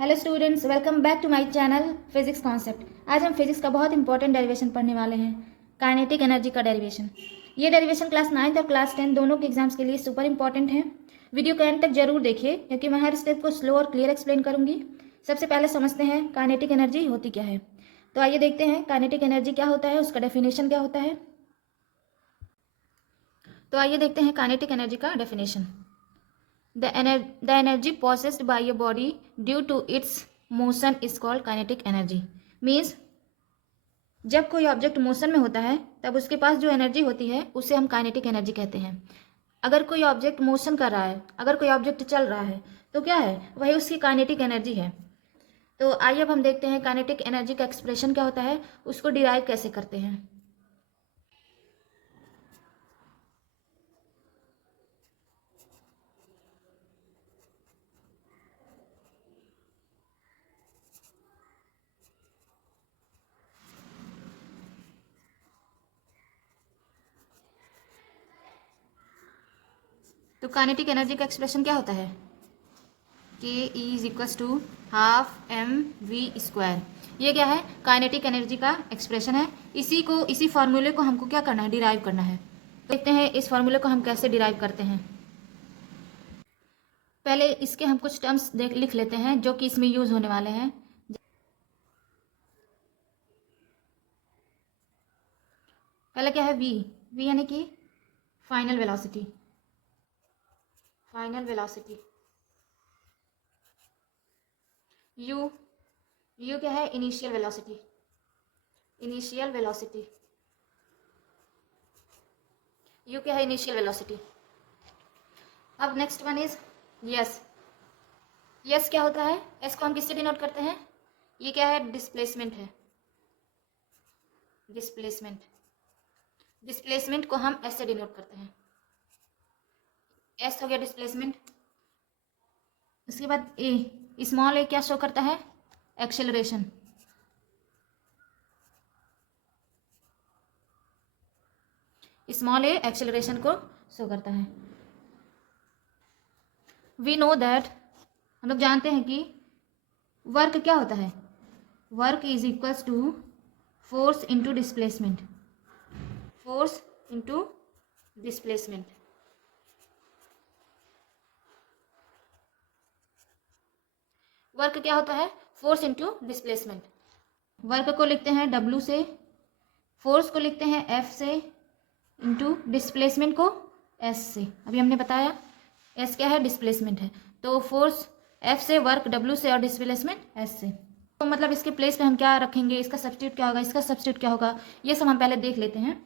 Hello students, welcome back to my channel physics concept. आज हम physics का बहुत इंपॉर्टेंट डेरिवेशन पढ़ने वाले हैं, काइनेटिक एनर्जी का डेरिवेशन। ये डेरिवेशन क्लास 9 और क्लास 10 दोनों के एग्जाम्स के लिए सुपर इंपॉर्टेंट है। वीडियो के एंड तक जरूर देखिए क्योंकि मैं हर स्टेप को स्लो और क्लियर एक्सप्लेन करूंगी। सबसे पहले समझते हैं काइनेटिक एनर्जी होती क्या है। तो आइए देखते हैं काइनेटिक एनर्जी क्या होता है, उसका डेफिनेशन क्या होता है। तो आइए देखते हैं काइनेटिक एनर्जी का definition. The energy possessed by a body due to its motion is called kinetic energy. Means जब कोई ऑब्जेक्ट मोशन में होता है तब उसके पास जो एनर्जी होती है उसे हम काइनेटिक एनर्जी कहते हैं। अगर कोई ऑब्जेक्ट मोशन कर रहा है, अगर कोई ऑब्जेक्ट चल रहा है तो क्या है, वही उसकी काइनेटिक एनर्जी है। तो आइए अब हम देखते हैं काइनेटिक एनर्जी का एक्सप्रेशन क्या होता है, उसको डिराइव कैसे करते हैं। तो काइनेटिक एनर्जी का एक्सप्रेशन क्या होता है, K is equals to half M we square. ये क्या है, काइनेटिक एनर्जी का एक्सप्रेशन है। इसी फार्मूले को हमको क्या करना है, डिराइव करना है। देखते हैं इस फार्मूले को हम कैसे डिराइव करते हैं। पहले इसके हम कुछ टर्म्स लिख लेते हैं जो कि इसमें यूज होने वाले हैं। पहले क्या है, वी यानी कि final velocity. Final velocity. You क्या है, initial velocity. Initial velocity. You क्या है, इनिशियल वेलोसिटी। अब next one is yes. Yes क्या होता है, एस को हम किससे डिनोट करते हैं, ये क्या है, डिस्प्लेसमेंट है। डिस्प्लेसमेंट। डिस्प्लेसमेंट को हम एस से डिनोट करते हैं। एस हो गया डिस्प्लेसमेंट। उसके बाद ए, स्मॉल ए क्या शो करता है, एक्सेलरेशन। स्मॉल ए एक्सेलरेशन को शो करता है। वी नो दैट, हम लोग जानते हैं कि वर्क क्या होता है, work is equals to force into displacement. Force into displacement. Work क्या होता है, फोर्स इंटू डिस्प्लेसमेंट। वर्क को लिखते हैं W से, फोर्स को लिखते हैं F से, इंटू डिस्प्लेसमेंट को S से। अभी हमने बताया S क्या है, डिस्प्लेसमेंट है। तो फोर्स F से, वर्क W से और डिस्प्लेसमेंट S से। तो मतलब इसके प्लेस पे हम क्या रखेंगे, इसका सब्स्टिट्यूट क्या होगा, इसका सब्स्टिट्यूट क्या होगा, ये सब हम पहले देख लेते हैं।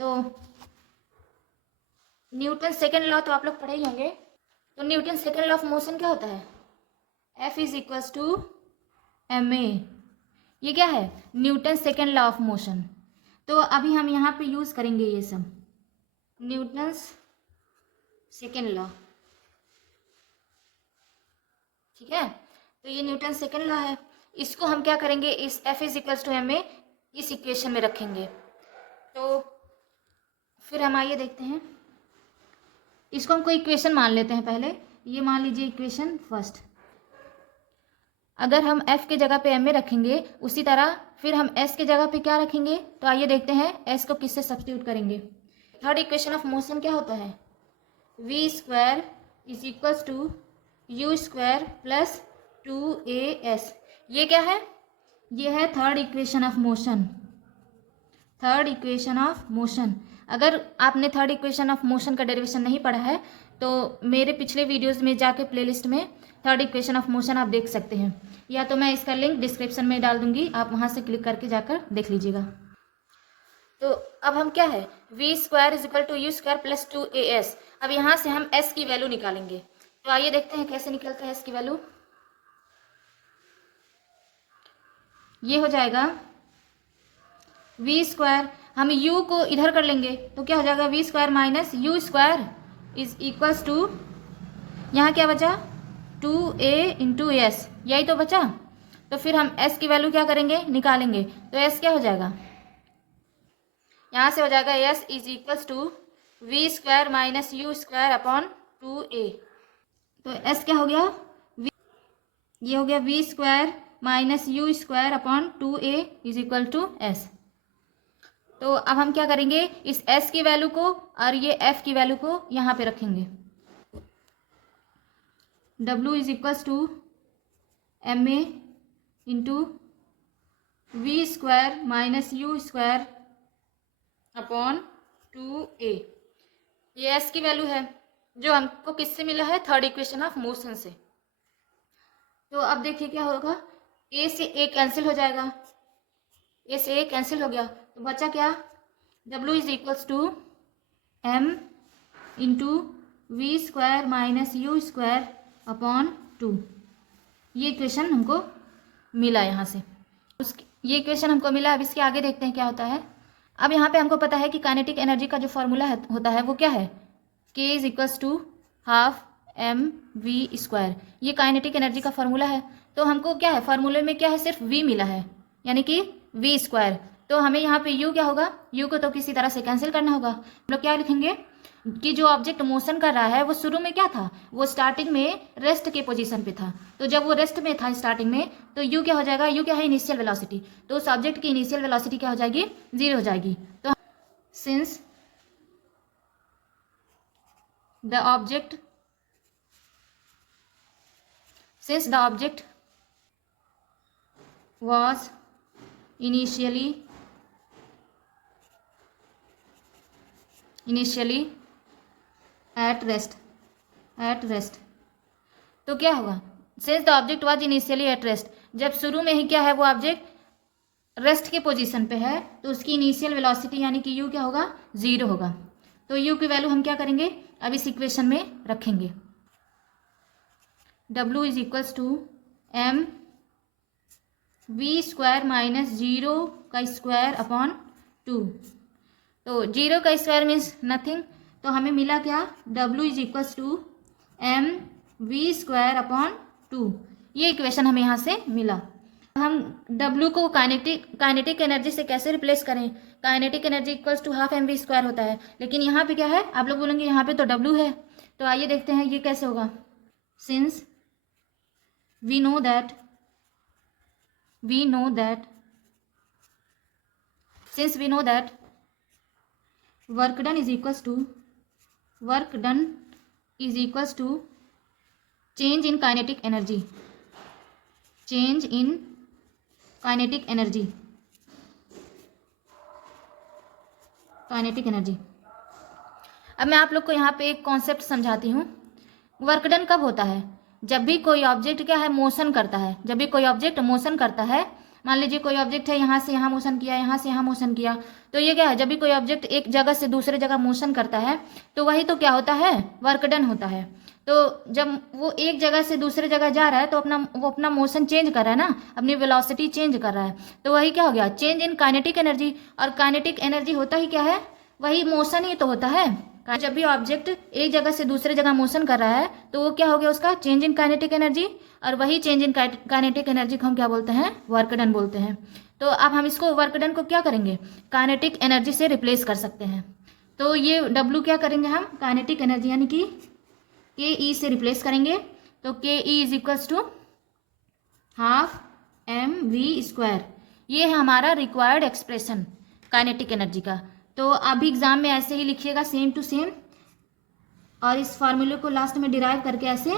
तो न्यूटन सेकेंड लॉ तो आप लोग पढ़े ही होंगे। तो Newton second law of motion क्या होता है, F is equals to ma। ये क्या है, Newton second law of motion. तो अभी हम यहाँ पे यूज करेंगे ये सब, न्यूटन्स सेकेंड लॉ। ठीक है, तो ये न्यूटन सेकेंड लॉ है। इसको हम क्या करेंगे, इस F is equals to ma इस इक्वेशन में रखेंगे। तो फिर हम आइए देखते हैं, इसको हम कोई इक्वेशन मान लेते हैं। पहले ये मान लीजिए इक्वेशन फर्स्ट। अगर हम F के जगह पे ma रखेंगे, उसी तरह फिर हम S के जगह पे क्या रखेंगे। तो आइए देखते हैं S को किससे सब्स्टिट्यूट करेंगे। थर्ड इक्वेशन ऑफ मोशन क्या होता है, v square is equals to you square plus 2as। ये क्या है, ये है third equation of motion. Third equation of motion. अगर आपने थर्ड इक्वेशन ऑफ मोशन का डेरिवेशन नहीं पढ़ा है तो मेरे पिछले वीडियोस में जाके प्लेलिस्ट में थर्ड इक्वेशन ऑफ मोशन आप देख सकते हैं, या तो मैं इसका लिंक डिस्क्रिप्शन में डाल दूंगी, आप वहां से क्लिक करके जाकर देख लीजिएगा। तो अब हम क्या है, v square is equal to you square plus 2as। अब यहाँ से हम s की वैल्यू निकालेंगे। तो आइए देखते हैं कैसे निकलता है s की वैल्यू। ये हो जाएगा वी स्क्वायर, हम u को इधर कर लेंगे तो क्या हो जाएगा, v square minus u square is equals to, यहाँ क्या बचा, 2a इंटू एस, यही तो बचा। तो फिर हम s की वैल्यू क्या करेंगे, निकालेंगे। तो s क्या हो जाएगा, यहाँ से हो जाएगा s is equals to v square minus u square upon 2a। तो s क्या हो गया, ये हो गया v square minus u square upon 2a is equal to s. तो अब हम क्या करेंगे, इस s की वैल्यू को और ये f की वैल्यू को यहाँ पे रखेंगे। w is equals to m a into v square minus u square upon 2a। ये s की वैल्यू है जो हमको किससे मिला है, थर्ड इक्वेशन ऑफ मोशन से। तो अब देखिए क्या होगा, a से a कैंसिल हो जाएगा, a से a कैंसिल हो गया, तो बचा क्या, w is equals to m into v square minus u square upon 2। ये इक्वेशन हमको मिला यहाँ से, ये इक्वेशन हमको मिला। अब इसके आगे देखते हैं क्या होता है। अब यहाँ पे हमको पता है कि काइनेटिक एनर्जी का जो फॉर्मूला होता है वो क्या है, k is equals to half M we square. ये काइनेटिक एनर्जी का फॉर्मूला है। तो हमको क्या है, फार्मूले में क्या है, सिर्फ v मिला है, यानी कि v स्क्वायर। तो हमें यहाँ पे u क्या होगा, u को तो किसी तरह से कैंसिल करना होगा। हम लोग क्या लिखेंगे कि जो ऑब्जेक्ट मोशन कर रहा है वो शुरू में क्या था, वो स्टार्टिंग में रेस्ट के पोजीशन पे था। तो जब वो रेस्ट में था स्टार्टिंग में, तो u क्या हो जाएगा, u क्या है, इनिशियल वेलोसिटी। तो उस ऑब्जेक्ट की इनिशियल वेलोसिटी क्या हो जाएगी, 0 हो जाएगी। तो since the object was initially at rest, तो क्या होगा, since the object was initially at rest, जब शुरू में ही क्या है, वो ऑब्जेक्ट रेस्ट के पोजीशन पे है, तो उसकी इनिशियल वेलोसिटी यानी कि u क्या होगा, 0 होगा। तो u की वैल्यू हम क्या करेंगे, अब इस इक्वेशन में रखेंगे। w is equals to m we square minus 0 का स्क्वायर अपॉन 2। तो 0 का स्क्वायर मीन्स नथिंग, तो हमें मिला क्या, w is equals to m we square upon 2। ये इक्वेशन हमें यहाँ से मिला। हम w को काइनेटिक एनर्जी से कैसे रिप्लेस करें, kinetic energy equals to half M we square होता है, लेकिन यहाँ पे क्या है, आप लोग बोलेंगे यहाँ पे तो w है। तो आइए देखते हैं ये कैसे होगा। Since we know that work done is equals to change in kinetic energy, अब मैं आप लोग को यहाँ पे एक कॉन्सेप्ट समझाती हूँ। वर्क डन कब होता है, जब भी कोई ऑब्जेक्ट क्या है, मोशन करता है। जब भी कोई ऑब्जेक्ट मोशन करता है, मान लीजिए कोई ऑब्जेक्ट है, यहाँ से यहाँ मोशन किया, यहाँ से यहाँ मोशन किया, तो ये क्या है, जब भी कोई ऑब्जेक्ट एक जगह से दूसरे जगह मोशन करता है, तो वही तो क्या होता है, वर्क डन होता है। तो जब वो एक जगह से दूसरे जगह जा रहा है, तो वो अपना मोशन चेंज कर रहा है ना, अपनी वेलोसिटी चेंज कर रहा है, तो वही क्या हो गया, चेंज इन काइनेटिक एनर्जी। और काइनेटिक एनर्जी होता ही क्या है, वही मोशन ही तो होता है। जब भी ऑब्जेक्ट एक जगह से दूसरे जगह मोशन कर रहा है, तो वो क्या हो गया, उसका चेंज इन काइनेटिक एनर्जी। और वही चेंज इन काइनेटिक एनर्जी को हम क्या बोलते हैं, वर्क डन बोलते हैं। तो अब हम इसको वर्क डन को क्या करेंगे, काइनेटिक एनर्जी से रिप्लेस कर सकते हैं। तो ये W क्या करेंगे हम, काइनेटिक एनर्जी यानी कि KE से रिप्लेस करेंगे। तो KE is equals to half M we square. ये है हमारा रिक्वायर्ड एक्सप्रेशन काइनेटिक एनर्जी का। तो अभी एग्जाम में ऐसे ही लिखिएगा, सेम टू सेम, और इस फार्मूले को लास्ट में डिराइव करके ऐसे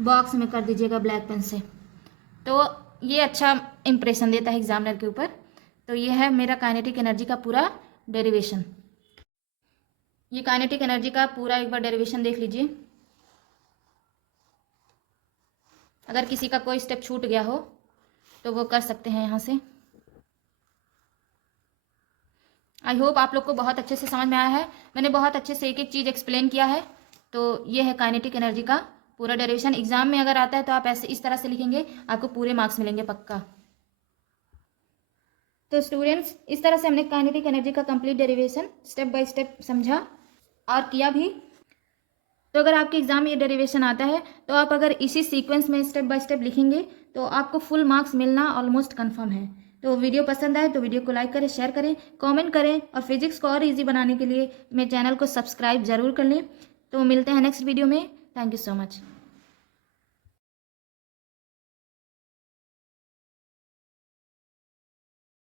बॉक्स में कर दीजिएगा ब्लैक पेन से। तो ये अच्छा इंप्रेशन देता है एग्जामिनर के ऊपर। तो ये है मेरा काइनेटिक एनर्जी का पूरा डेरिवेशन। ये काइनेटिक एनर्जी का पूरा एक बार डेरिवेशन देख लीजिए। अगर किसी का कोई स्टेप छूट गया हो तो वो कर सकते हैं यहाँ से। आई होप आप लोग को बहुत अच्छे से समझ में आया है। मैंने बहुत अच्छे से एक एक चीज़ एक्सप्लेन किया है। तो ये है काइनेटिक एनर्जी का पूरा डेरिवेशन। एग्जाम में अगर आता है तो आप ऐसे इस तरह से लिखेंगे, आपको पूरे मार्क्स मिलेंगे पक्का। तो स्टूडेंट्स, इस तरह से हमने काइनेटिक एनर्जी का complete derivation step by step समझा और किया भी। तो अगर आपके एग्जाम में ये डेरिवेशन आता है तो आप अगर इसी सीक्वेंस में स्टेप बाय स्टेप लिखेंगे तो आपको फुल मार्क्स मिलना ऑलमोस्ट कंफर्म है। तो वीडियो पसंद आए तो वीडियो को लाइक करें, शेयर करें, कमेंट करें, और फिजिक्स को और इजी बनाने के लिए मेरे चैनल को सब्सक्राइब जरूर कर लें। तो मिलते हैं नेक्स्ट वीडियो में। Thank you so much.